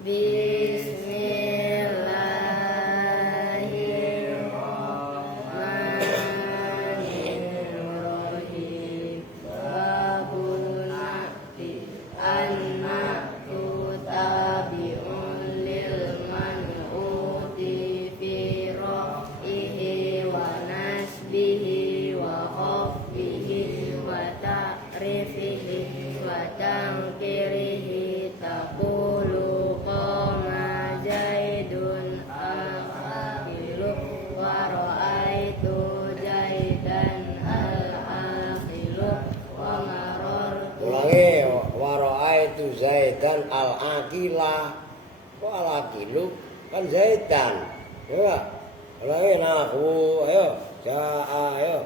Bismillahirrahmanirrahim. Babun na'ti an-na'tu tabi'un lil man'uti fi raf'ihi wa nasbihi wa khafdihi wa ta'rifihi wa tangkirihi taqulu qama Zaidun al-aqilu wa ra'aitu Zaidan al-aqilu wa marartu. Ulangi, wa ra'aitu Zaidan al-aqila. Kok al-aqilu kan Zaidan. Ya. Ulangi nahu, ayo. Ja'a, ayo.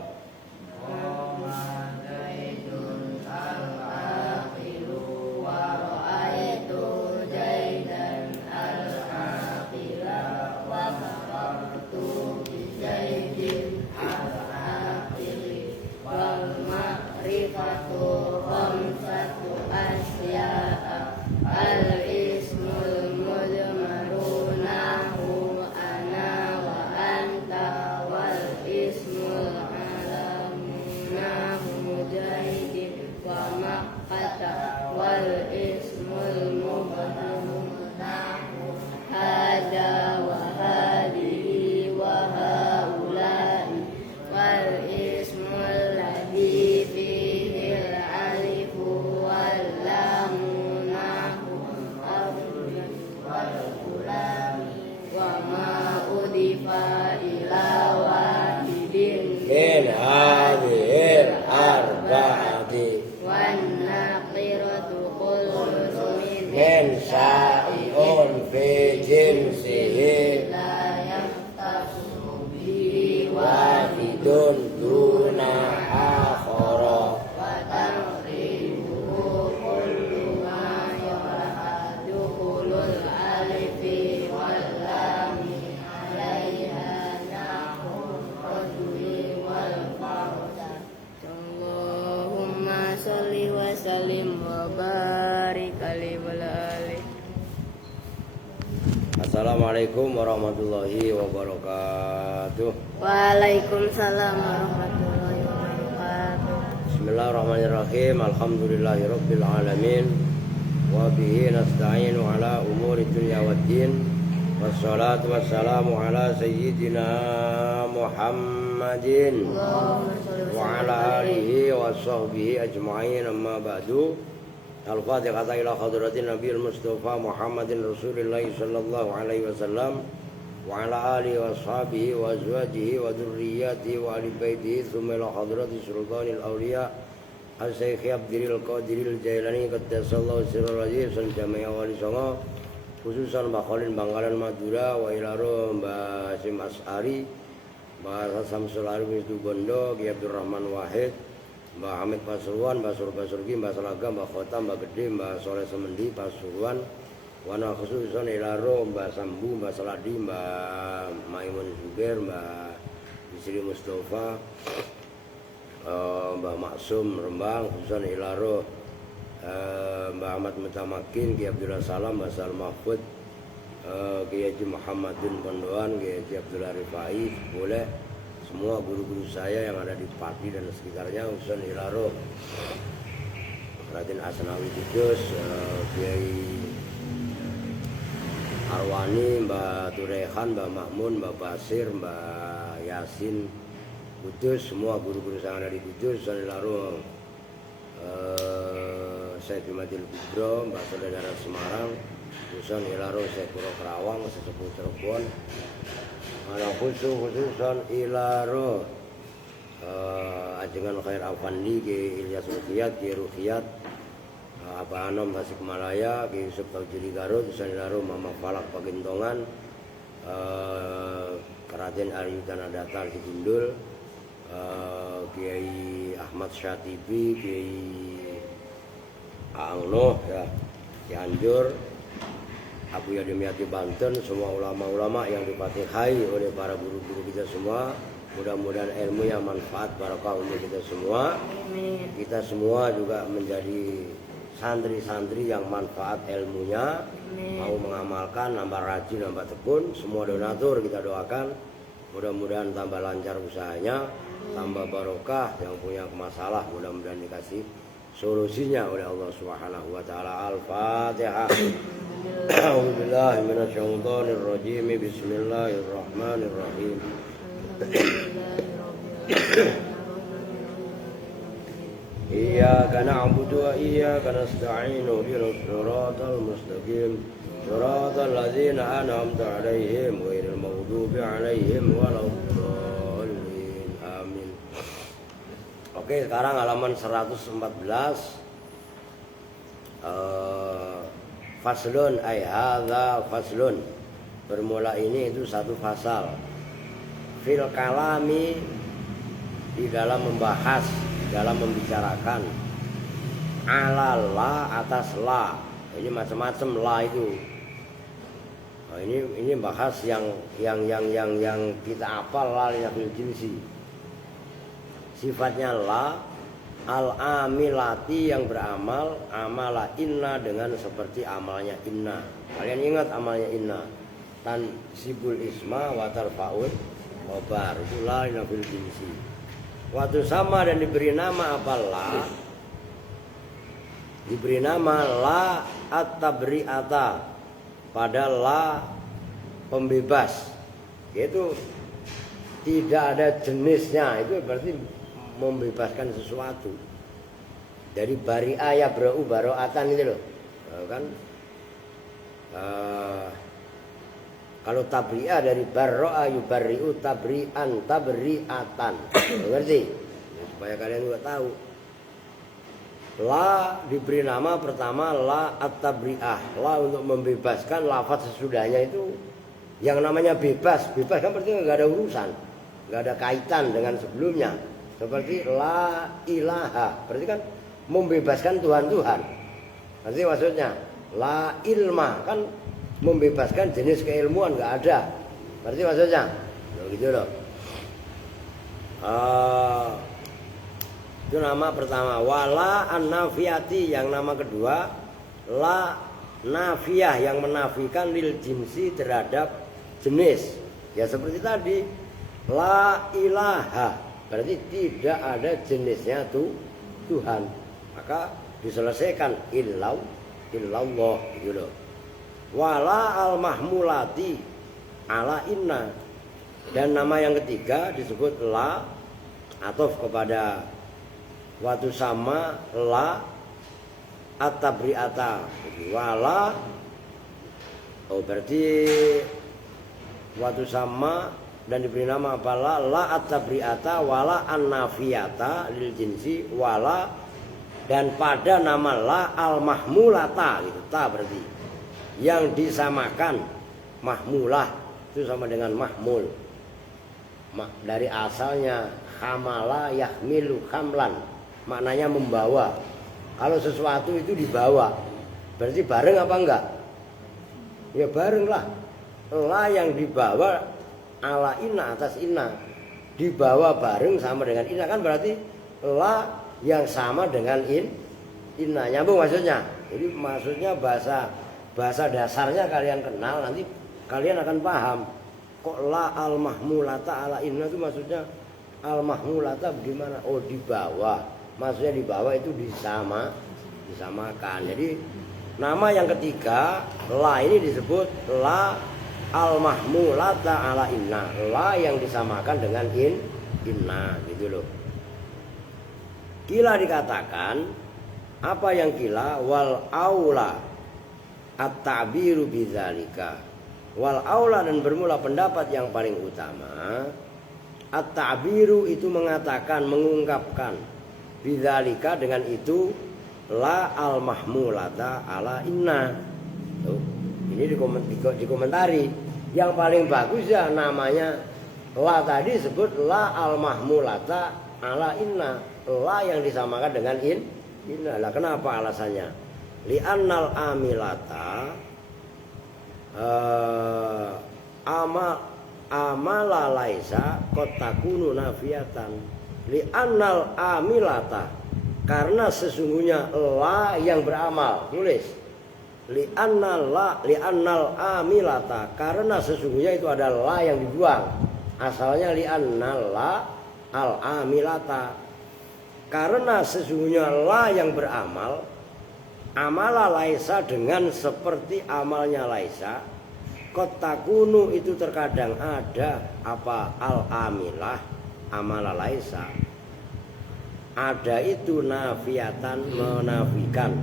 Al-ismul mudmaru nahu ana wa anta wal ismul alamu nahu Zaidin wa makkata wal ismul mubham nahu hada wa hadihi wa haula'i wal ismul ladhi fihi al-alifu wal lamu nahu abdun wal gulami wa ma udifa ila wahidin Min hadhil arba'ati wan naqiratu kullu min sa'iun fi jinsihi la yaftasu bihi wahidun duna akhara. wa tanribuhu kullu ma yuradu kulul alifi wal lami alaiha nahu rajuli wal farda. Allahumma salli wa sallim wa barik alaihi wa alihi. Assalamualaikum warahmatullahi wabarakatuh. Waalaikumsalam warahmatullahi wabarakatuh. Bismillahirrahmanirrahim. Alhamdulillahirabbil alamin. Wa bihi nasta'inu ala umuri dunya waddin. Wassalatu wassalamu ala sayyidina Muhammadin Allahumma shalli wa wa sallim ala alihi wa sahbihi ajma'in, amma ba'du. Al-Fatihah ila hadratin Nabiyil Mustafa Muhammadin Rasulillah sallallahu alaihi wasallam wa ala alihi wa ashabihi wa azwajihi wa dzurriyyatihi wa ahli baitihi thumma ila hadrati sultanil awliya Al-Syekh Abdul Qadiril Jailani qaddasallahu sirral aziz san jami'a wali songo khususan Mbah Khalil Bangkalan Madura wa ila Mbah Hasyim As'ari Mbah Samsul Arif Bondo Ki Abdurrahman Wahid Mbah Hamid Pasuruan, Mbah Sur Basurgi, Mbah Salaga, Mbah Khota, Mbah Gede, Mbah Soleh Semendi, Pasuruan, wana khususan Ilaro, Mbah Sambu, Mbah Saladi, Mbah Maimun Zubair, Mbah Isri Mustafa, Mbah Maksum Rembang, khususan Ilaro, Mbah Ahmad Mutamakin, Ki Abdullah Salam, Mbah Sal Mahfud, Ki Haji Muhammadin Pondoan, Ki Haji Abdullah Rifai, boleh semua guru-guru saya yang ada di Pati dan sekitarnya, khususnya Ilaro, Raden Asnawi Kudus, Kiai Arwani, Mbak Turehan, Mbak Makmun, Mbak Basir, Mbak Yasin Kudus, semua guru-guru saya yang ada di Kudus, khususnya Ilaro, Syekh Jumadil Kubro, Mbak Saudara Semarang, khususnya Ilaro, Syekh Puro Kerawang, Sesepuh Cirebon, ala khususan Ilaro, Ajengan Khair Afandi, Ki Ilyas Ruqiyat, Ki Ruqiyat, Abah Anom Tasikmalaya, Ki Yusuf Taujili Garut, Ilaro Mama Falak Pagintongan, Raden Aryu Tanah di Gundul, Kiai Ahmad Syatibi, Kiai Aang Noh ya, Cianjur, Abu Yadimyati Banten, semua ulama-ulama yang dipatihai oleh para guru-guru kita semua. Mudah-mudahan ilmu yang manfaat barakah untuk kita semua. Kita semua juga menjadi santri-santri yang manfaat ilmunya, mau mengamalkan, nambah rajin, nambah tekun. Semua donatur kita doakan, mudah-mudahan tambah lancar usahanya, tambah barokah. Yang punya masalah mudah-mudahan dikasih solusinya oleh Allah Subhanahu wa taala. Al-Fatihah. A'udzubillahi minasyaitonir rajim. Bismillahirrahmanirrahim. Iyyaka na'budu wa iyyaka nasta'in. Ihdinas siratal mustaqim. Siratal ladzina an'amta 'alaihim ghairil maghdubi 'alaihim waladdallin. Amin. Oke, sekarang halaman 114. Faslun ay hadza faslun. Bermula ini itu satu fasal. Fil kalami, di dalam membahas, dalam membicarakan, ala la, atas la. Ini macam-macam la itu. Nah, ini bahas yang kita hafal, la lil jinsi. Sifatnya la al-amilati, yang beramal, amala inna, dengan seperti amalnya inna. Kalian ingat amalnya inna, tansibul isma wa tarfa'ul khobar, itu la lil jinsi. Waktu sama dan diberi nama apa la? Diberi nama la at-tabri'ata, pada la pembebas, yaitu tidak ada jenisnya. Itu berarti membebaskan sesuatu. Dari bari'a ya bra'u baro'atan itu loh, kan? Kalau tabri'ah dari barro'a yubarri'u tabri'an tabri'atan. Ngerti? Supaya kalian juga tahu. La diberi nama pertama la at-tabri'ah. La untuk membebaskan, lafaz sesudahnya itu yang namanya bebas. Bebas kan berarti enggak ada urusan, enggak ada kaitan dengan sebelumnya. Seperti la ilaha, berarti kan membebaskan Tuhan-Tuhan. Nanti maksudnya la ilma, kan membebaskan jenis keilmuan, nggak ada. Berarti maksudnya gitu loh. Itu nama pertama. Wala an-nafiyati, yang nama kedua la nafiyah, yang menafikan lil jinsi, terhadap jenis. Ya seperti tadi la ilaha, berarti tidak ada jenisnya Tuhan. Maka diselesaikan illallah gitu loh. Wala al-mahmulati ala inna, dan nama yang ketiga disebut la, ataf kepada waktu sama la at-tabri'ata. Wala, oh berarti waktu sama dan diberi nama apa? La at-tabri'ata wala an-nafiyata lil jinsi, wala, dan pada nama la al-mahmulata gitu. Ta berarti yang disamakan. Mahmulah itu sama dengan mahmul. Dari asalnya hamala yahmilu hamlan, maknanya membawa. Kalau sesuatu itu dibawa, berarti bareng apa enggak? Ya bareng lah. La yang dibawa ala inna, atas inna, dibawa bareng sama dengan inna, kan berarti la yang sama dengan inna. Nyambung maksudnya? Jadi maksudnya bahasa dasarnya kalian kenal, nanti kalian akan paham. Kok la al-mahmulata ala inna itu maksudnya al-mahmulata bagaimana? Oh dibawa, maksudnya dibawa itu disamakan. Jadi nama yang ketiga la ini disebut la al-mahmulata ala inna, la yang disamakan dengan inna gitu loh. Kila dikatakan, apa yang kila? Wal aula at-ta'biru bidzalika. Wal aula, dan bermula pendapat yang paling utama, at-ta'biru itu mengatakan, mengungkapkan, bidzalika dengan itu, la al-mahmulata ala inna. Tuh, ini dikomentari. Yang paling bagus ya namanya la tadi sebut la al-mahmulata ala inna, la yang disamakan dengan inna. Lah kenapa alasannya? Li'annal amilata amala laisa qad takunu nafiyatan. Li'annal amilata, karena sesungguhnya la yang beramal. Tulis li'annal amilata, karena sesungguhnya itu adalah la yang dibuang. Asalnya li'annal la al amilata, karena sesungguhnya la yang beramal. Amala laisa, dengan seperti amalnya laisa. Kotakunu itu terkadang ada apa al amilah amala laisa, ada itu nafiatan, menafikan,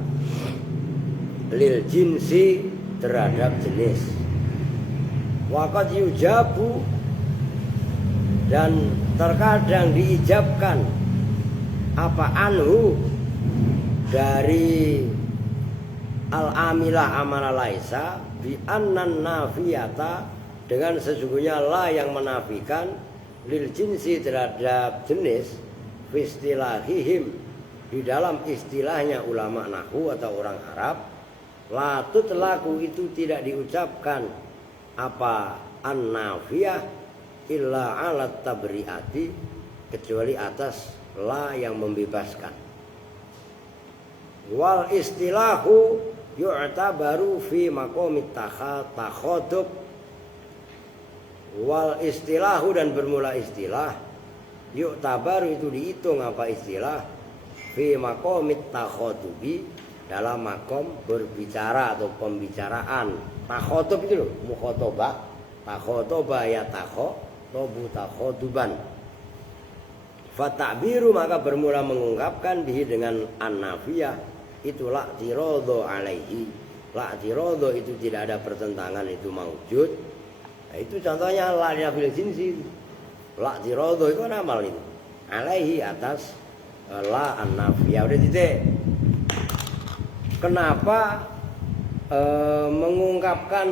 lil jinsi, terhadap jenis. Waqad yujabu, dan terkadang diijabkan apa anhu, dari al-amilah amala laisa, bi annan nafiyata, dengan sesungguhnya la yang menafikan, lil jinsi, terhadap jenis, fistilahihim, di dalam istilahnya ulama nahwu atau orang Arab, la tutlaku, itu tidak diucapkan apa an-nafiyah illa ala tabri'ati, kecuali atas la yang membebaskan. Wal istilahu yu'tabaru fi maqamit takhadub. Wal istilahu, dan bermula istilah, yu'tabaru, itu dihitung apa istilah, fi maqamit takhadubi, dalam makom berbicara atau pembicaraan. Takhadub itu loh, mukhatabah, takhadaba ya takhadubu takhaduban. Fatakbiru, maka bermula mengungkapkan bihi dengan an-nafiyah, itu la'tiradha alaihi. La'tiradha itu tidak ada pertentangan, itu maujud. Nah, itu contohnya la fil jinsi. La'tiradha itu kan amal itu. Alaihi, atas la an-nafiyah. Udah titik. Kenapa mengungkapkan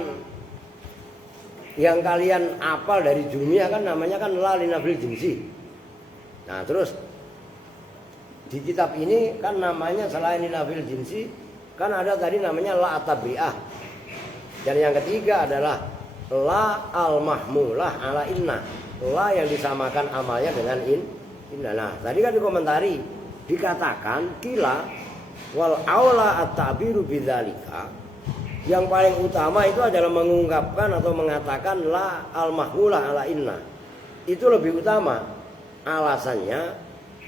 yang kalian apal dari dunia, kan namanya kan la fil jinsi. Nah terus di kitab ini kan namanya selain nafil jinsi, kan ada tadi namanya la atabri'ah. Dan yang ketiga adalah la al mahmulah ala inna, la yang disamakan amalnya dengan inna. Nah tadi kan dikomentari, dikatakan kila wal aula at-ta'biru bidzalika, yang paling utama itu adalah mengungkapkan atau mengatakan la al mahmulah ala inna, itu lebih utama. Alasannya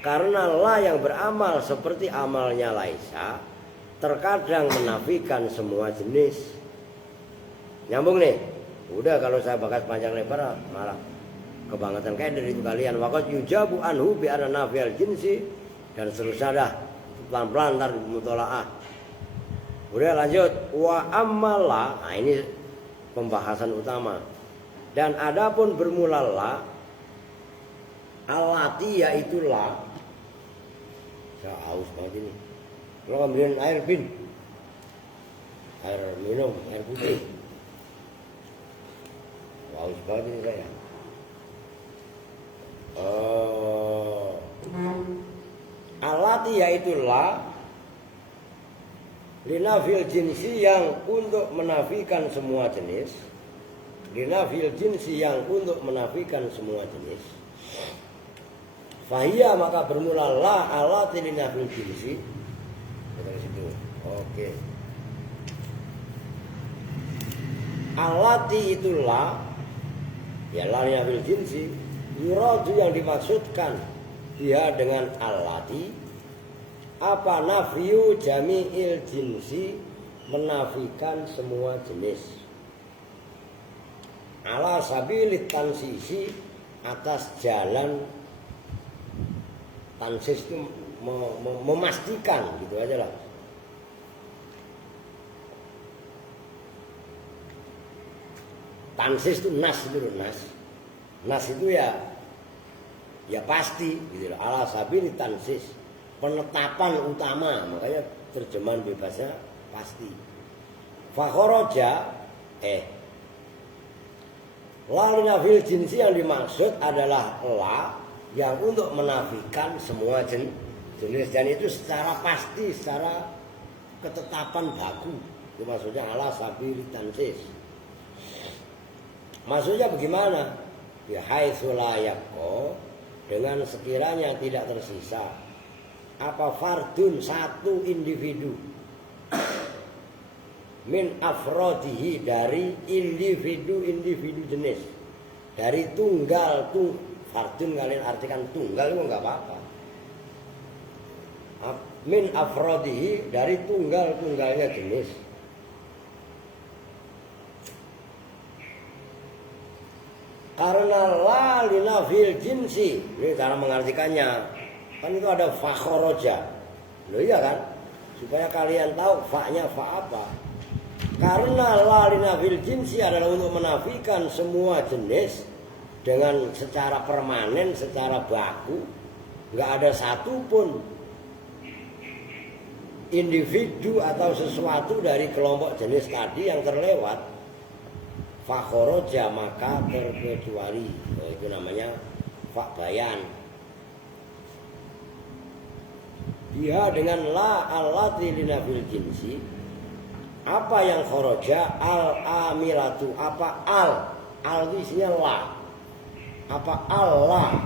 karena la yang beramal seperti amalnya laisa, terkadang menafikan semua jenis. Nyambung nih. Udah, kalau saya bahas panjang lebar malah kebangetan kayak dari itu kalian. Waqad yujabu anhu bi anna nafiyal jinsi, dan seterusnya dah. Pelan-pelan ntar mutolaah. Udah lanjut. Wa ammala, nah ini pembahasan utama. Dan adapun bermula la, alati, yaitu la. Saya haus banget ini. Kalau ambilin air bin, air minum, air putih. Haus banget ini saya. Alati, yaitu la, linafil jinsi, yang untuk menafikan semua jenis. Linafil jinsi, yang untuk menafikan semua jenis. Fahiyya, maka bermula la alati linafil jinsi. Dari situ. Oke. Alati itu la, ya la linafil jinsi. Yuradu, yang dimaksudkan dia dengan alati, apa nafiyu jami'il jinsi, menafikan semua jenis. Ala sabilit tansisi, atas jalan tansis itu memastikan, gitu aja lah. Tansis itu nas, itu nas. Nas itu ya pasti, gitu loh. Ala sabili tansis, penetapan utama, makanya terjemahan bebasnya pasti. Fakhoroja, la linafil jinsi, yang dimaksud adalah la yang untuk menafikan semua jenis, dan itu secara pasti, secara ketetapan baku. Itu maksudnya ala sabili tansis. Maksudnya bagaimana? Bihaitsu la yaqo, dengan sekiranya tidak tersisa apa fardun satu individu min afrodihi dari individu jenis, dari tunggal fardun kalian artikan tunggal itu nggak apa-apa. Min afrodihi dari tunggalnya jenis. Karena la linafil jinsi, ini cara mengartikannya. Kan itu ada fa kharaja. Loh iya kan? Supaya kalian tahu fa-nya fa apa. Karena la linafil jinsi adalah untuk menafikan semua jenis dengan secara permanen, secara baku, nggak ada satupun individu atau sesuatu dari kelompok jenis tadi yang terlewat. Fakhoroja maka terkecuali, itu namanya fa bayan. Dia dengan la allati linafil jinsi, apa yang khoroja al amilatu, apa al itu isinya la, apa Allah,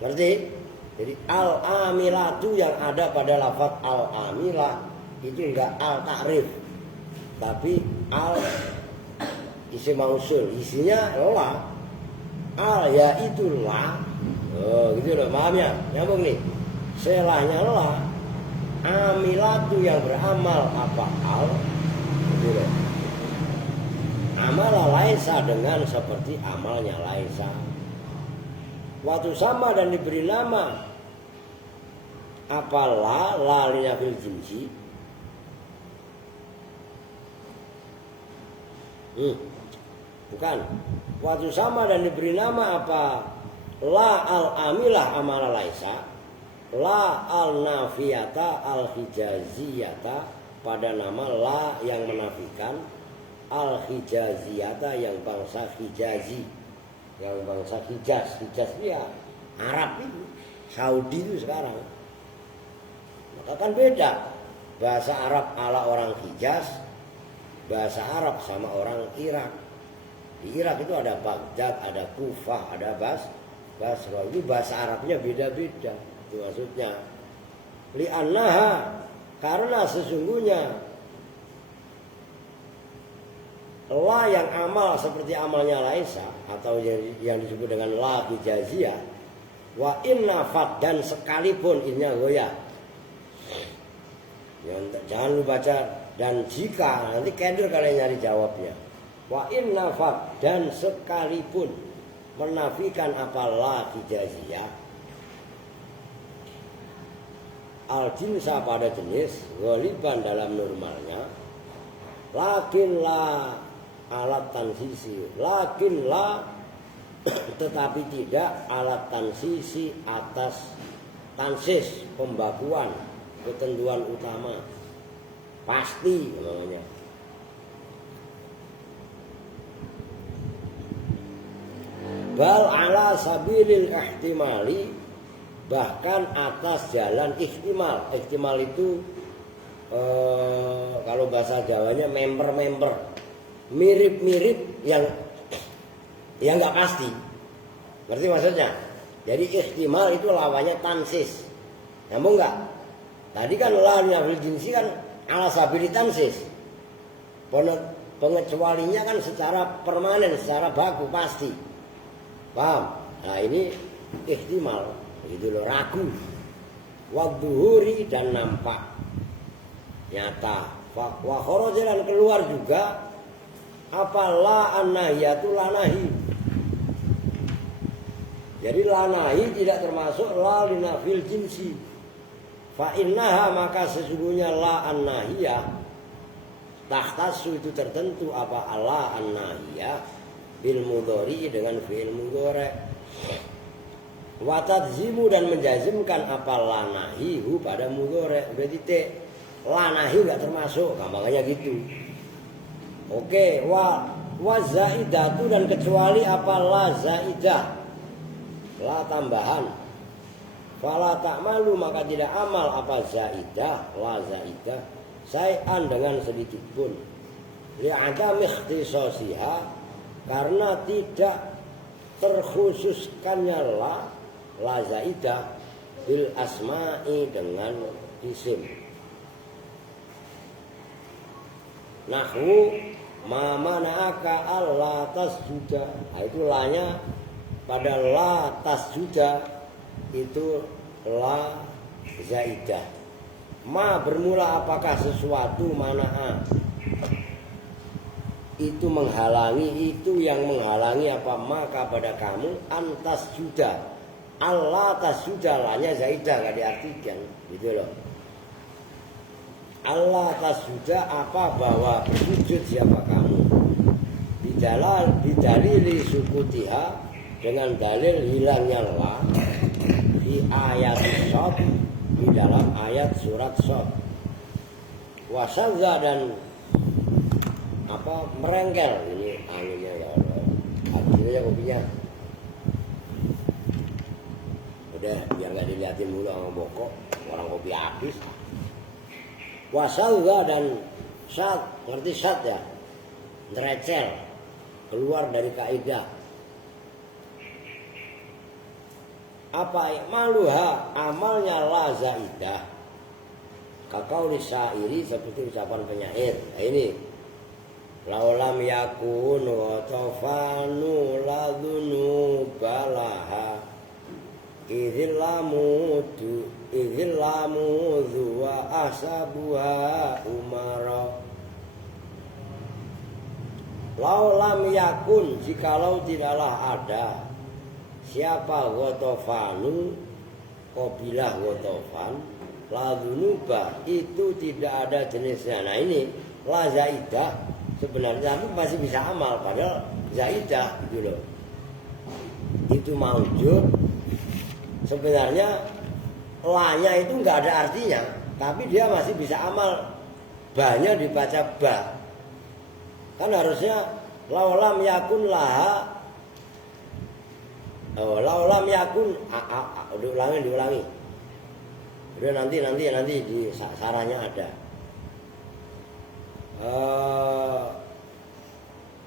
ngerti? Jadi al amilatu yang ada pada lafaz al amilah itu enggak al ta'rif, tapi al isim mausul, isinya la, al ya itu la. Oh gitu loh, paham ya? Nyambung nih. Selahnya la, amilatu yang beramal apa al, gitu loh. Amal laisa dengan seperti amalnya laisa. Waktu sama dan diberi nama apa la linafil jinsi. Bukan. Waktu sama dan diberi nama apa? La al-amilah amala laisa, la al-nafiyata al-hijaziyata, pada nama la yang menafikan, al-hijaziyata yang bangsa Hijazi, yang bangsa Hijaz. Hijaz itu ya Arab itu, Saudi itu sekarang. Maka kan beda bahasa Arab ala orang Hijaz, bahasa Arab sama orang Irak. Di Irak itu ada Baghdad, ada Kufah, ada Basra. Itu bahasa Arabnya beda-beda. Itu maksudnya. Li'annaha, karena sesungguhnya la yang amal seperti amalnya laisa, atau yang disebut dengan la hijaziyah, wa inna fat, dan sekalipun innya goya. Jangan lu baca dan jika, nanti keder kalian nyari jawabnya. Wa inna fat, dan sekalipun menafikan apa la hijaziyah, al jinsa pada jenis, ghaliban dalam normalnya, lakin la alat tansisi, lakin la tetapi tidak alat tansisi atas tansis pembakuan ketentuan utama pasti namanya. Bal ala sabilil ihtimali, bahkan atas jalan ihtimal. Ihtimal itu kalau bahasa Jawanya member-member, mirip-mirip yang nggak pasti. Ngerti maksudnya? Jadi ihtimal itu lawannya tansis. Nyambung nggak? Tadi kan la nafil jinsi kan ala sabili tansis. Pengecualinya kan secara permanen, secara baku pasti. Paham? Nah ini ihtimal, itu loh, ragu, wadzuhuri, dan nampak nyata, wa kharaja, dan keluar juga apa la an-nahiyatu la nahi. Jadi la nahi tidak termasuk la linafil jinsi. Fa innaha, maka sesungguhnya la an-nahiyah tahtasu itu tertentu apa la an-nahiyah bil mudhari dengan fi'il mudhari. Wa tadzimu, dan menjazimkan apa la nahihu pada mudhari. Udah titik. La nahi enggak termasuk, gampangannya gitu. Oke, wa zaidatu, dan kecuali apa la zaidah, la tambahan. Fala ta'malu, maka tidak amal apa zaidah, la zaidah, say'an dengan sedikit pun. Li'adami ikhtisasiha, karena tidak terkhususkannya la zaidah bil asma'i dengan isim. Nahwu ma mana'aka alla tasjuda. Nah, itu lanya pada la tasjuda itu la zaidah. Ma bermula apakah sesuatu mana'a itu menghalangi, itu yang menghalangi apa maka pada kamu antas juda Allah tasjuda, lanya zaidah gak diartikan gitu loh. Allah tasjuda apa bahwa bersujud siapa kamu bidalili sukutiha dengan dalil hilangnya la di ayat Shad, di dalam ayat surat Shad. Wasadza dan apa merengkel ini anginnya ya Allah. Akhirnya kopinya udah biar nggak dilihatin mulu sama bokok orang kopi habis. Wasadza dan Shad, ngerti Shad ya? Nerecel keluar dari kaidah. Apa maluha amalnya la zaidah. Kakau disairi seperti ucapan penyair. Nah, ini laulam yakun wa tafanu ladunu balaha idzillamu wa ahsabuha umara. Laulam yakun jikalau tidaklah ada siapa gotofanu kobilah gotofan ladunuba itu tidak ada jenisnya. Nah ini la zaidah sebenarnya tapi masih bisa amal padahal zaidah gitu loh. Itu maujud sebenarnya lanya itu nggak ada artinya tapi dia masih bisa amal. Banyak dibaca ba kan harusnya laulam yakun laha. Oh, laulam yakun diulangi. Udah nanti di sarannya ada.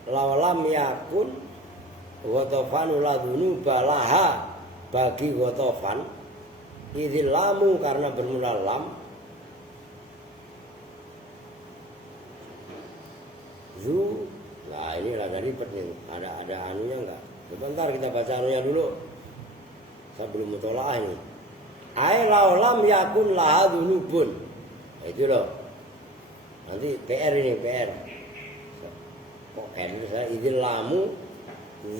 Laulam yakun gotofan ladunu balaha bagi gotofan idzil lamu karena bermula lam zu. Nah inilah tadi penting ada anunya enggak? Sebentar kita baca anunya dulu. Saya belum mutolaah ini. Ai laulam yakun laha dzunubun. Nah, itu loh. Nanti PR ini PR. Kok PR itu saya idzil lamu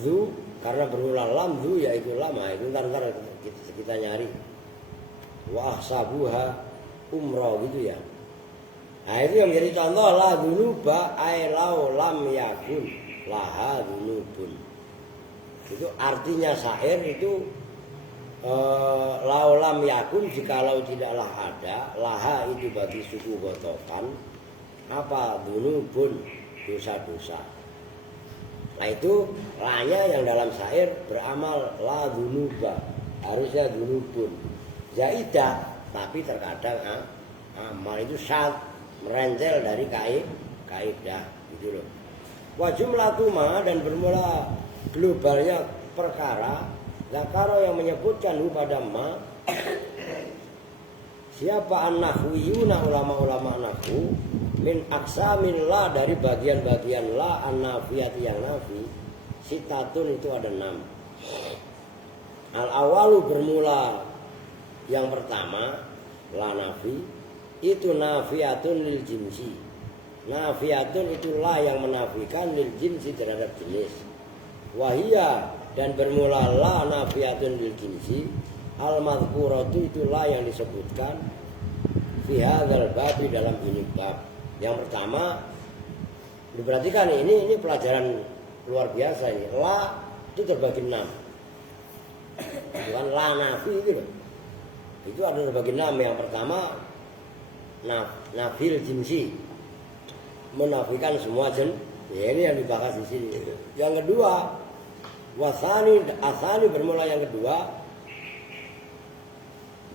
zu karena bermula lam zu yaitu lama. Itu ntar kita nyari. Wa ahsabuha umrah gitu ya. Nah itu yang menjadi contoh la dzunuba ai laulam yakun laha dzunubun. Itu artinya syair itu laulam yakun jikalau tidaklah ada laha itu bagi suku gotofan apa dzunubun dosa-dosa. Nah itu lanya yang dalam syair beramal la dzunuba harusnya dzunubun zaidah tapi terkadang amal itu syad merencel dari kaidah gitu loh. Wa jumlatu ma dan bermula globalnya perkara zakaro yang menyebutkan pada ma siapa an-nahwiyuna ulama-ulama nahwu min aqsamin la dari bagian-bagian la an-nafiyati yang nafi sitatun itu ada 6. Al-awalu bermula yang pertama la nafi itu nafiyatun lil jinsi. Nafiyatun itu la yang menafikan lil jinsi terhadap jenis. Wahia dan bermula la nafiyatun lil jinsi al-madhkuratu itu la yang disebutkan fi hadzal bab dalam ini bab. Yang pertama diperhatikan ini pelajaran luar biasa ini. La itu terbagi 6. Bukan la nafi itu loh. Itu ada terbagi 6. Yang pertama nafil jinsi menafikan semua jenis. Ya, ini yang dibahas di sini. Yang kedua, asani bermula yang kedua.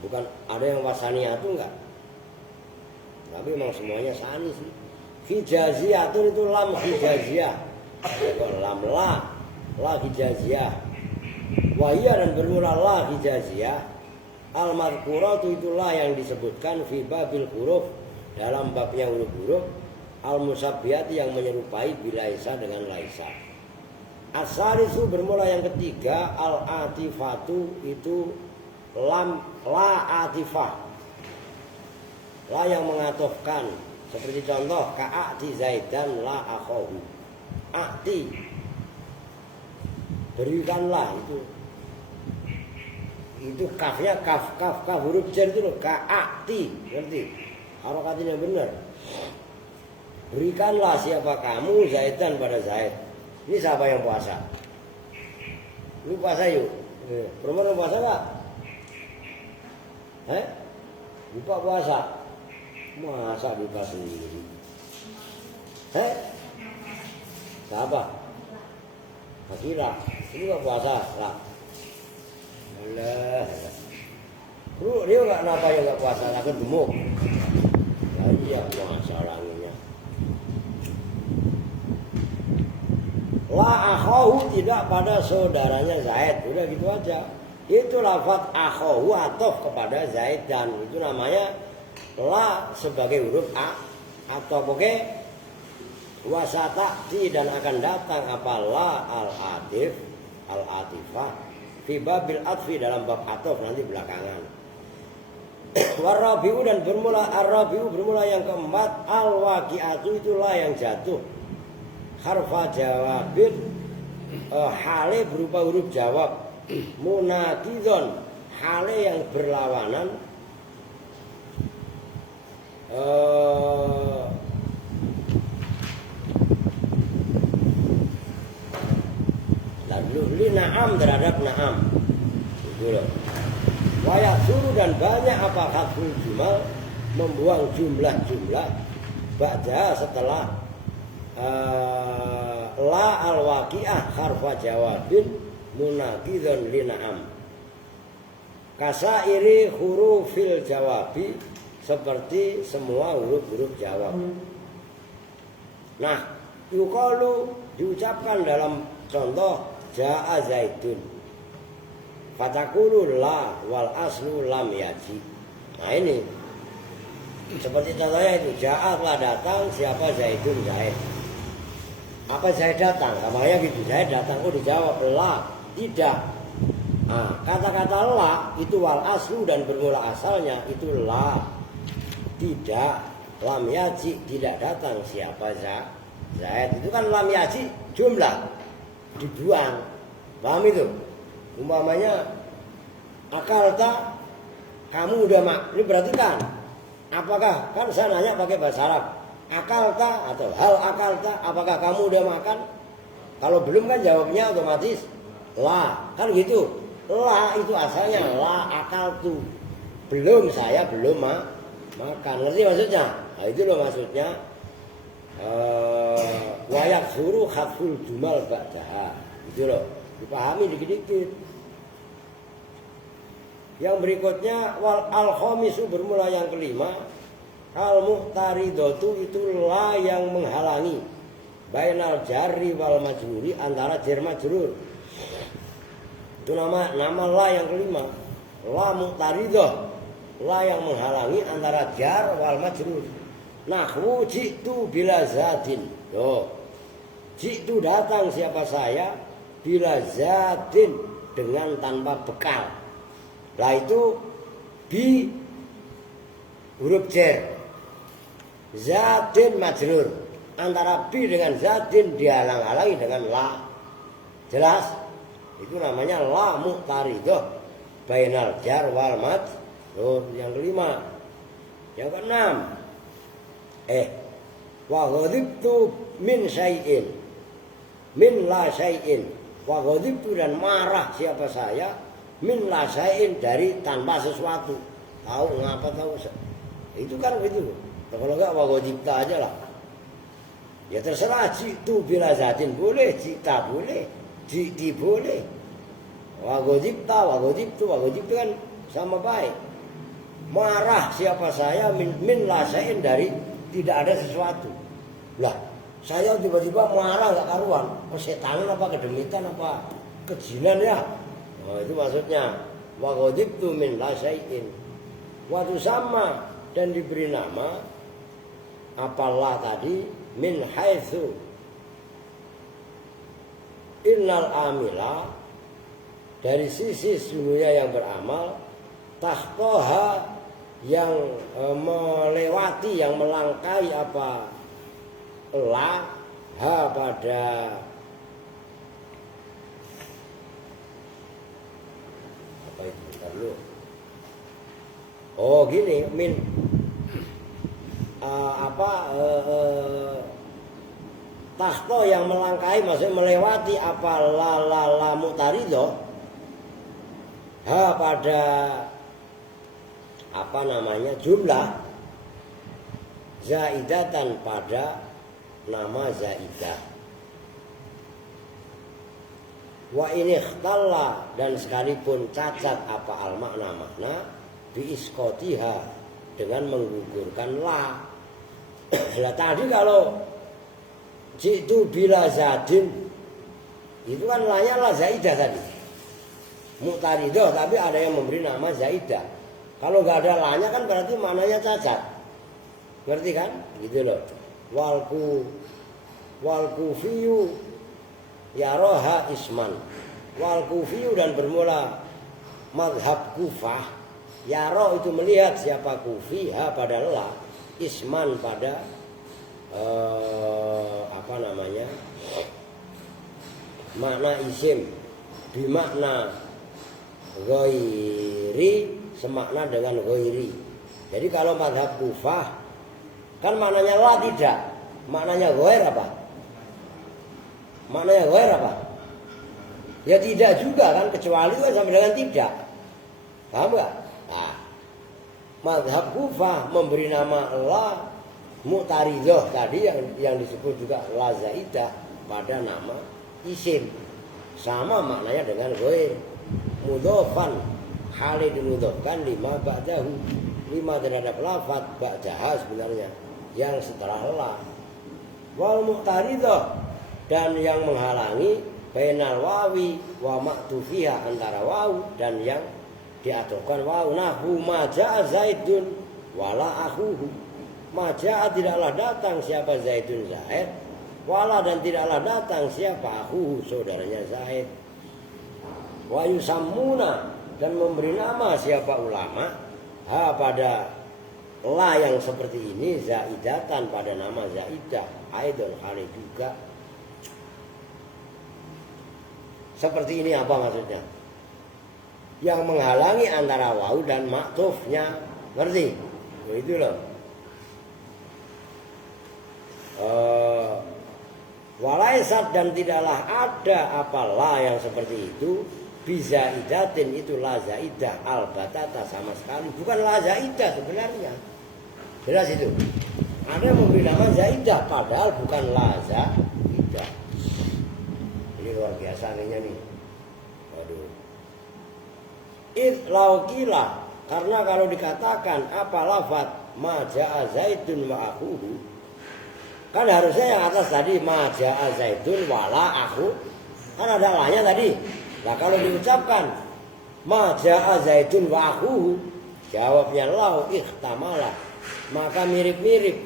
Bukan ada yang wasaniyatu enggak. Tapi memang semuanya sani sih. Hijaziyatun itu lam hijaziyah. Kok lam la hijaziyah. Wahia dan bermula la hijaziyah. Al-madhkuratu itulah yang disebutkan fi babil huruf, dalam babnya huruf-huruf, al-musabbihati yang menyerupai bilaisa dengan laisa. As-salisu bermula yang ketiga, al-atifatu itu lam la atifah. La yang mengatofkan, seperti contoh ka'ati zaidan la akhahu. Ati berikanlah itu kafnya kaf huruf jar itu loh, ka'ati, ngerti? Harokatnya benar. Berikanlah siapa kamu zaidan pada Zaid. Ini siapa yang puasa? Ini puasa yuk. Perempuan puasa Pak? Lupa puasa. Masa lupa sendiri? Siapa? Akira. Ini gak puasa lah. Allah. Lu dia gak kenapa ya gak puasa? Takut gemuk. Ya iya masalahnya. La akhahu tidak pada saudaranya Zaid. Udah gitu aja. Itu lafaz akhahu atof kepada Zaid, dan itu namanya la sebagai huruf a atau pokoknya wasatati dan akan datang apa la al-atif al-atifah fi babil atfi dalam bab atof nanti belakangan. Warabiu dan bermula ar-rabiu bermula yang keempat al-waqi'atu itulah yang jatuh. Harfa jawabin hale berupa huruf jawab, munaqidhon hale yang berlawanan, lalu na'am terhadap na'am itu loh. Wayak suruh dan banyak apa hadful jumal, membuang jumlah-jumlah ba'da setelah la al-waqi'ah harfa jawabin munaqidhon li na'am. Kasairi hurufil jawabi, seperti semua huruf-huruf jawab. Nah, yuqalu diucapkan dalam contoh ja'a zaidun. Fatakulu la wal aslu lam yaji. Nah ini seperti contohnya itu, ja'a telah datang siapa zaidun Zaid. Apa Zaid datang? Namanya gitu, Zaid datang. Oh dijawab la, tidak. Nah, kata-kata la itu wal aslu dan bermula asalnya itu la, tidak. Lam yaji tidak datang siapa Zaid. Itu kan lam yaji jumlah dibuang. Paham itu? Umpamanya akalta, kamu udah ini berarti kan apakah, kan saya nanya pakai bahasa Arab, akalta atau hal akalta, apakah kamu udah makan? Kalau belum kan jawabnya otomatis la, kan gitu. La itu asalnya la akaltu, belum, saya belum makan. Ngerti maksudnya? Nah itu loh maksudnya wayak suruh khaful jumal ba'daha. Itu loh, dipahami dikit-dikit. Yang berikutnya wal al-khamisu bermula yang kelima, al-muqtaridatu itu la yang menghalangi bainal jarri wal majruri, antara jar majrur. Itu nama la yang kelima, la muqtaridah, la yang menghalangi antara jar wal majrur. Nahwu jitu bila zatin. Tuh. Jitu datang siapa saya, bila zatin dengan tanpa bekal. Lah itu bi huruf jar, zatin majrur, antara bi dengan zatin dihalang-halangi dengan la. Jelas? Itu namanya la muqtaridah bainal jar wal majrur. Yang kelima. Yang keenam, wa ghadibtu min syai'in, min la syai'in. Wa ghadibtu dan marah siapa saya, min la syai'in dari tanpa sesuatu. Tahu ngapa tahu? Itu kan begitu. Kalau enggak wa ghadibta aja lah. Ya terserah, jitu bila zatin boleh, jita boleh, jiti boleh. Wa ghadibta, wa ghadibtu kan sama baik. Marah siapa saya min la syai'in dari tidak ada sesuatu. Lah, saya tiba-tiba marah gak karuan. Kesetanan apa kedemitan apa kejinan ya? Oh, itu maksudnya. wa ghadibtu min la syai'in. Wa tusamma dan diberi nama apa la tadi min haitsu innal amila dari sisi sesungguhnya yang beramal tahtoha yang melewati yang melangkai apa la ha pada apa itu bentar lu. Oh gini min tahto yang melangkai maksudnya melewati apa la mutarido ha pada apa namanya jumlah zaidatan pada nama zaidah. Wa ini ikhtalla dan sekalipun cacat apa al makna biiskotiha dengan menggugurkan la. Lah tadi kalau jitu bila zadin itu kan lanya la zaidah tadi muktaridoh tapi ada yang memberi nama zaidah. Kalau nggak ada lanya kan berarti maknanya cacat, ngerti kan? Gitu loh. Wal kufiyu yaroha isman. Wal kufiyu dan bermula madhab Kufah. Yaro itu melihat siapa kufi ha pada la isman pada apa namanya makna isim bimakna ghairi semakna dengan ghairi. Jadi kalau madhab Kufah kan maknanya la tidak, maknanya ghair apa? Maknanya ghair apa? Ya tidak juga kan, kecuali kan sama dengan tidak. Paham gak? Nah, madhab Kufah memberi nama la mu'taridah tadi yang disebut juga la zaidah pada nama isim. Sama maknanya dengan ghair. Mudhofan hali dimudhofkan lima ba'dahu, lima terhadap lafaz ba'daha sebenarnya yang setelah la. Wal mu'taridah dan yang menghalangi bainal wawi wa ma'tufiha antara wawu dan yang diaturkan wawu. Nahu maja'a zaidun wala akhuhu. Maja'a tidaklah datang siapa Zaidun Zaid, wala dan tidaklah datang siapa akhuhu saudaranya Zaid. Wa yusammuna dan memberi nama siapa ulama ha pada la yang seperti ini zaidatan pada nama zaidah aidon kali juga. Seperti ini apa maksudnya? Yang menghalangi antara wawu dan maktufnya, ngerti? Oh, itu loh. Walaisat dan tidaklah ada apalah yang seperti itu bisa idatin itu la zaidah al batata sama sekali bukan la zaidah sebenarnya. Jelas itu. Ada yang memberi nama zaidah padahal bukan la zaidah. Ini luar biasa nih. Waduh. Laukila karena kalau dikatakan apa lafaz ma jaa zaidun wa akhuhu kan harusnya yang atas tadi ma jaa zaidun wala akhu kan ada lanya tadi. Nah kalau diucapkan ma jaa zaidun wa akhuhu jawabnya lau ikhtamala maka mirip-mirip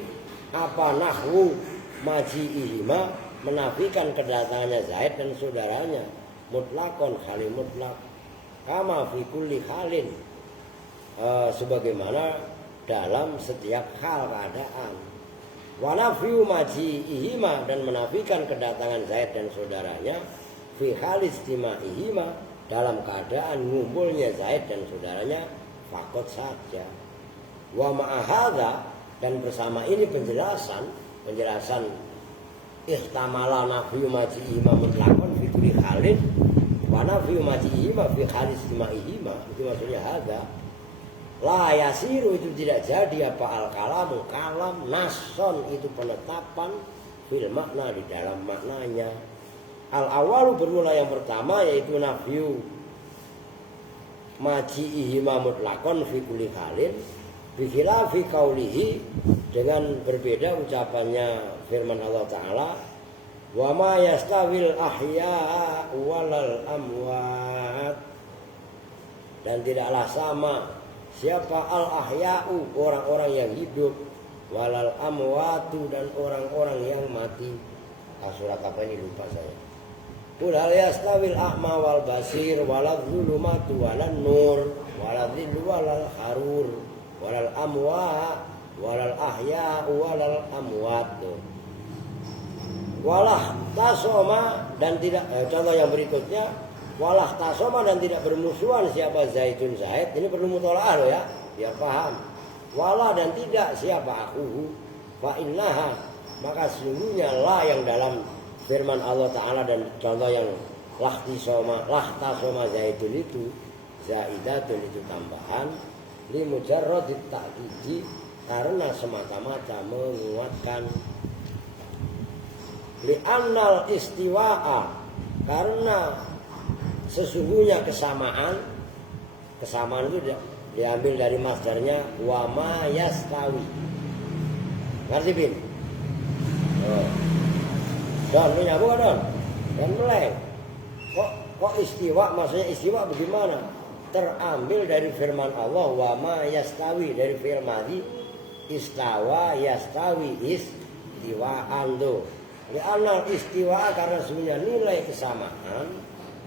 apa nahwu maji'ihima menafikan kedatangannya Zaid dan saudaranya mutlakon kali mutlak kama fi kulli halin sebagaimana dalam setiap hal keadaan. Wa nafyu maji'ihima dan menafikan kedatangan Zaid dan saudaranya fi halis istima'ihima dalam keadaan ngumpulnya Zaid dan saudaranya fakot saja. Wa ma'ahadha dan bersama ini penjelasan ihtamala nafyu maji'ihima mutlakon fi kulli halin wa nafyu maji'ihima fi halis istima'ihima itu maksudnya hadha. La yasiru itu tidak jadi apa al-kalamu kalam nason itu penetapan fil makna di dalam maknanya. Al-awalu bermula yang pertama yaitu nafyu maji'ihima mutlakon fi kulli halin bikhilafi qaulihi dengan berbeda ucapannya firman Allah Ta'ala wa ma yastawil ahya walal amwat dan tidaklah sama siapa al-ahya'u orang-orang yang hidup, walal amwatu dan orang-orang yang mati. Surat apa ini lupa saya. Qul hal yastawil a'ma wal basir walal zulumatu walal nur walal dhillu walal harur walal amwa walal ahya'u walal amwat. Walah tasoma dan tidak contoh yang berikutnya, walah tasoma dan tidak bermusuhan siapa Zaidun Zaid. Ini perlu mutolaah loh ya, biar paham. Walah dan tidak siapa aku, fa innaha maka sesungguhnya la yang dalam firman Allah Ta'ala dan contoh yang lahtasoma Zaidun itu zaidatun itu tambahan li mujarradit ta'kidi karena semata-mata menguatkan li'annal istiwa'a karena sesungguhnya kesamaan itu diambil dari masdarnya wa ma yastawi. Ngerti bin? Don, lu nyambung kan Don? Dan meleng. Kok istiwa maksudnya istiwa bagaimana? Terambil dari firman Allah wa ma yastawi dari fi'il madhi istawa yastawi istiwa'an tuh. Li'anal istiwa karena sebenarnya nilai kesamaan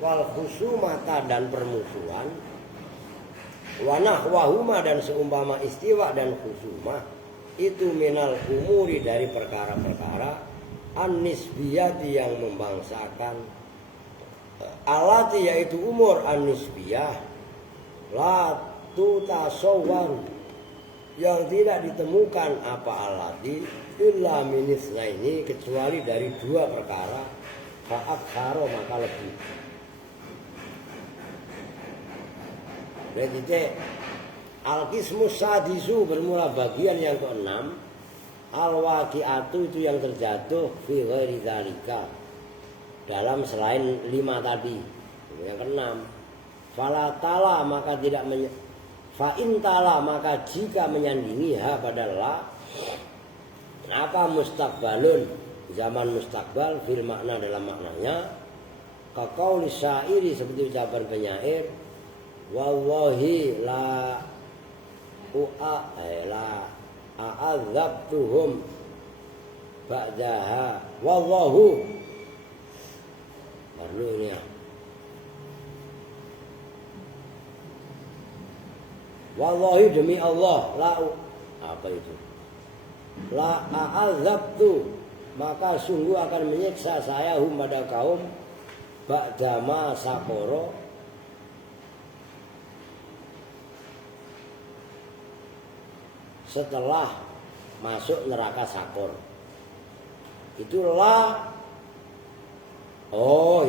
wal khusumata dan permusuhan wa nahwahuma dan seumpama istiwa dan khusumah itu minal umuri dari perkara-perkara an-nisbiyati yang membangsakan alati yaitu umur an-nisbiyah la tutasawwaru yang tidak ditemukan apa alati illa minisna ini kecuali dari dua perkara fa'akharo maka lebih. Berarti al-qismus sadisu bermula bagian yang ke-6 al-waqi'atu itu yang terjatuh fi ghairi dzalika dalam selain 5 tadi. Yang ke-6 fala tala maka tidak fa in tala maka jika menyandingi ha pada la apa mustaqbalun zaman mustaqbal fil makna dalam maknanya kaqauli syairi seperti ucapan penyair wallahi la a'adzabtuhum ba'daha wallahu baru ini ya wallahi demi Allah la apa itu la a'adzabtu maka sungguh akan menyiksa saya hum pada kaum ba'dama sakoro setelah masuk neraka sakor. Itulah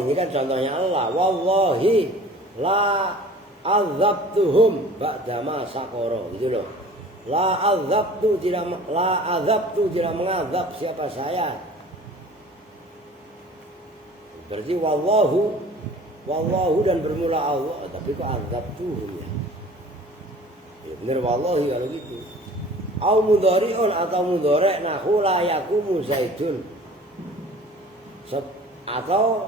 ini kan contohnya Allah wallahi la azabtuhum ba'dama sakoro gitu loh. La azabtu tidak mengazab siapa saya. Berarti wallahu dan bermula Allah tapi kok azabtuhum ya. Ya benar wallahi kalau gitu. Au mudhari'un atau mudhari' nahu la yakumu zaidun. Atau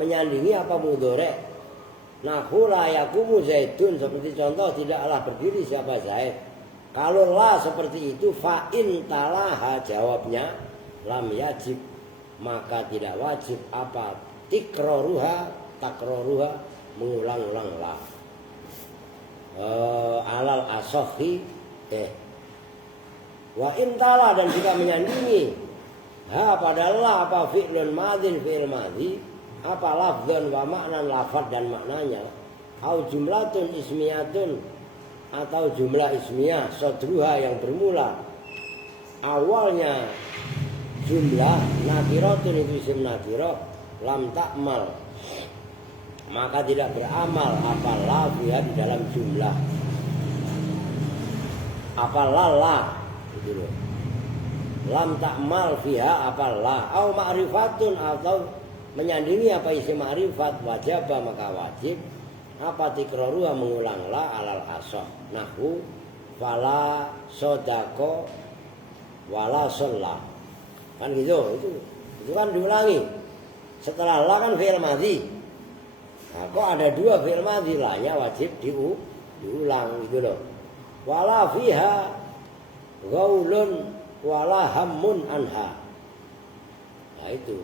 menyandingi apa mudhari'. Nahu la yakumu zaidun seperti contoh tidaklah berdiri siapa Zaid. Kalau la seperti itu fa in talaha jawabnya lam yajib maka tidak wajib apa takroruha mengulang-ulang la. Alal asohi wa intala dan jika menyandingi ha padahal apa fi'lun madhin fi'il madhi apa lafdzun wa maknan lafad dan maknanya au jumlatun ismiyatun atau jumlah ismiyah sodruha yang bermula awalnya jumlah nakiratun itu isim nakirah lam takmal maka tidak beramal apa la fiha di dalam jumlah apalah gitu loh. Lam takmal fiha apalah au ma'rifatun atau menyandingi apa isi ma'rifat wajib maka wajib apa tikraruha mengulang la alal asah nahu fala sodako wala sholla kan gitu itu kan diulangi setelah la kan fi'il madhi Nah, kok ada dua fi'il madhi, la-nya wajib diulang gitu loh. Wala fiha gaulun wala hammun anha. Nah itu.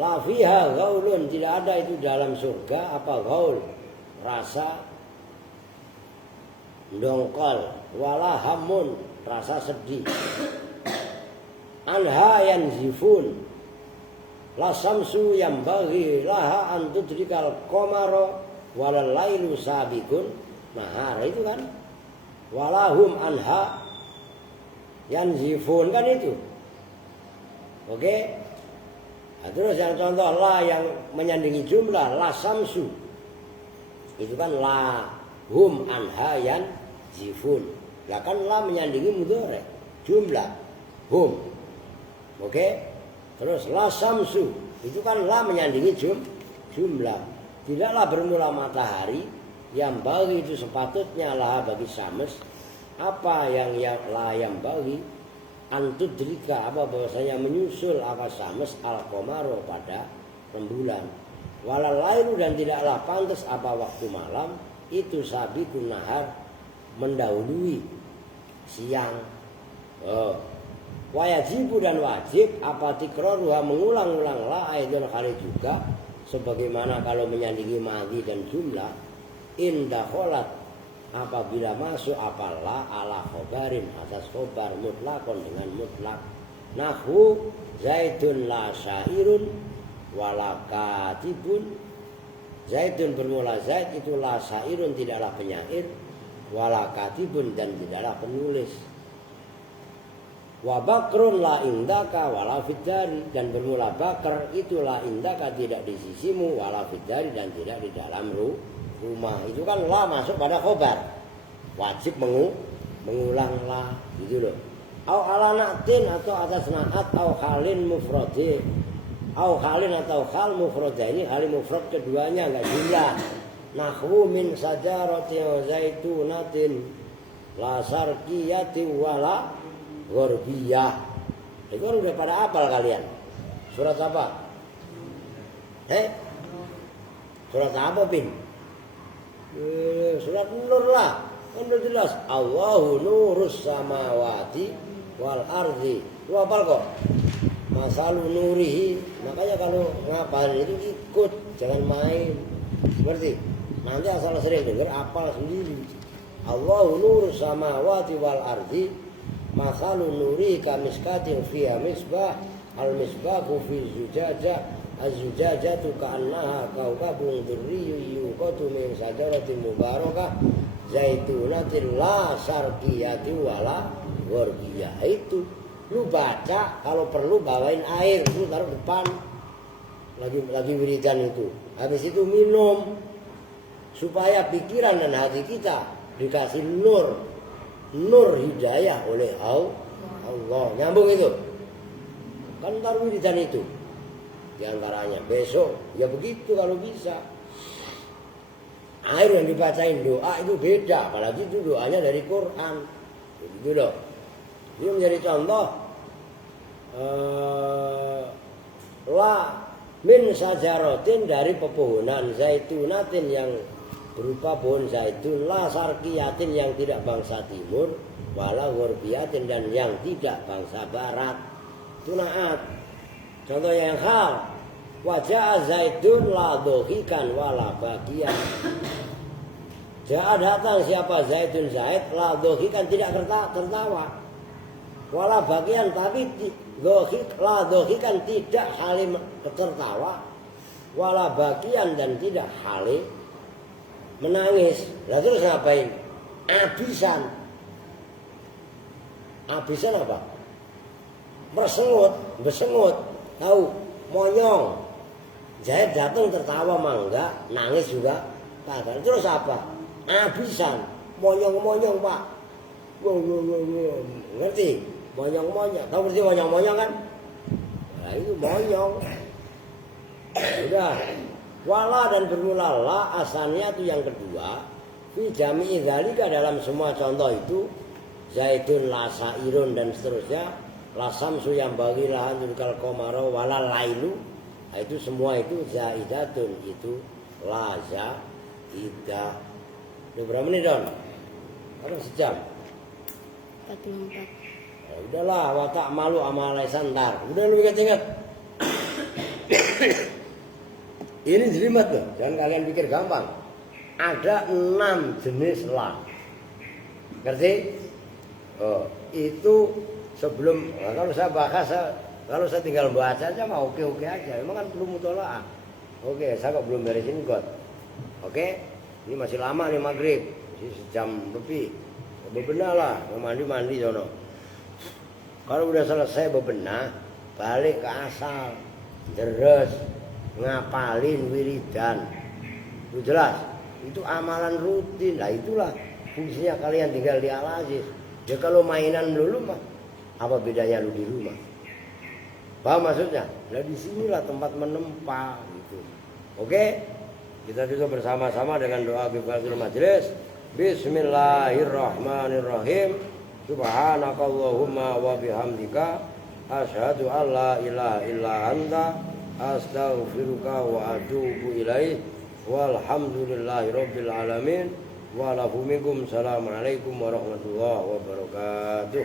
La fiha gaulun, tidak ada itu dalam surga apa gaul, rasa dongkol, wala hammun, rasa sedih. Anha yanzifun. La samsu yang bagi laha antudrikal komaro walal lailu sabikun nahar, itu kan walahum anha yanzifun kan itu. Oke. Nah, terus yang contoh la yang menyandingi jumlah la samsu itu kan la hum anha yanzifun. Lah kan la menyandingi mudhari jumlah hum. Oke. Terus la samsu itu kan la menyandingi jumlah. Tidaklah bermula matahari yang bagi itu sepatutnya lah bagi syams. Apa yang la yang bagi antudrika, apa bahwasanya menyusul apa syams al qamaro pada rembulan. Walal lailu, dan tidaklah pantas apa waktu malam itu sabikun nahar mendahului siang. Wajibu dan wajib apa tikraruha mengulang-ulang la aidon kali juga sebagaimana kalau menyandingi madhi dan jumlah indah kholat apabila masuk apa la ala khobarin atas khobar mutlakon dengan mutlak. Nahwu zaidun la syairun wala katibun. Zaidun bermula zaid itu la syairun tidaklah penyair, wala katibun dan tidaklah penulis. Wa bakrun la indaka wala fiddari, dan bermula bakar itu la indaka tidak di sisimu wala fiddari dan tidak di dalam rumah. Itu kan la masuk pada khobar, wajib mengulang la gitu loh. Au ala na'tin atau atas na'at au khalin mufradi, au khalin atau khal mufrada, ini khalin mufrad keduanya enggak jumlah. Nahwu min sajarati zaitunatin la sarqiyati wala Gorbiyah. Itu kan udah pada hafal kalian. Surat apa? Surat apa, Bin? Surat Nur lah. Kan udah jelas. Allahu nurus samawati wal ardi. Lu hafal kok? Masalu nurihi. Makanya kalau ngapalin itu ikut, jangan main. Berarti nanti asal sering dengar hafal sendiri. Allahu nurus samawati wal ardi. Masalu nuri kamiskatin fiha misbah, al misbahu fi zujajah, az-zujajatu ka'annaha kaukabun durriyyu yuqatu min sajaratin mubarakah zaitunatin la sarqiyati wala gharbiyah. Itu lu baca, kalau perlu bawain air, lu taruh depan lagi wiridan itu. Habis itu minum supaya pikiran dan hati kita dikasih nur hidayah oleh Allah. Nyambung itu kan ntar wiridan itu diantaranya. Besok ya begitu kalau bisa. Air yang dibacain doa itu beda, apalagi itu doanya dari Quran gitu loh. Ini menjadi contoh la min sajaratin, dari pepohonan zaitunatin yang berupa pohon zaitun, la sarqiyatin yang tidak bangsa timur, wala ghorbiyatin dan yang tidak bangsa barat. Itu naat. Contoh yang hal, wajah zaitun la dohikan wala bagian. Ja'a datang siapa zaitun zaid, la dohikan tidak tertawa, wala bagian tapi la dohikan tidak halim tertawa, wala bagian dan tidak halim menangis. Lah terus ngapain? Abisan. Abisan apa? Bersengut. Tahu? Monyong. Zaid datang tertawa mangga, nangis juga kagak. Terus apa? Abisan. Monyong-monyong, Pak. Ngerti? Monyong-monyong. Tahu berarti monyong-monyong kan? Nah itu monyong. Udah. Wala dan bermula la asalnya itu yang kedua. Fi jami'i dzalika, dalam semua contoh itu zaitun la sairun dan seterusnya. La samsu yang bagi lahan tudkal komaro wala lailu Nah, itu semua itu zaidatun, itu la zaidah. Udah berapa menit Don? Kan sejam. 44. Ya, udahlah, watak malu amalai santar. Udah lu ingat-ingat. Ini jelimet loh, jangan kalian pikir gampang. Ada 6 jenis la. Ngerti? Oh, itu sebelum kalau saya bahas, kalau saya tinggal baca aja mah oke-oke aja. Emang kan belum mutolaah. Oke, saya kok belum beresin got. Oke, ini masih lama nih maghrib, masih sejam lebih. Bebenah lah, mau mandi sono. Kalau udah selesai bebenah, balik ke asal, deres, ngapalin wiridan. Itu jelas, itu amalan rutin. Nah itulah fungsinya kalian tinggal di Al-Aziz. Ya kalau mainan dulu mah, apa bedanya lu di rumah? Paham maksudnya? Nah disinilah tempat menempa gitu. Oke, kita juga bersama-sama dengan doa kifaratul majelis. Bismillahirrahmanirrahim. Subhanakallahumma wa bihamdika asyhadu an la ilaha illa anta astaghfiruka wa atubu ilaik. Walhamdulillahirabbil alamin. Wa lakum minkum. Assalamualaikum warahmatullahi wabarakatuh.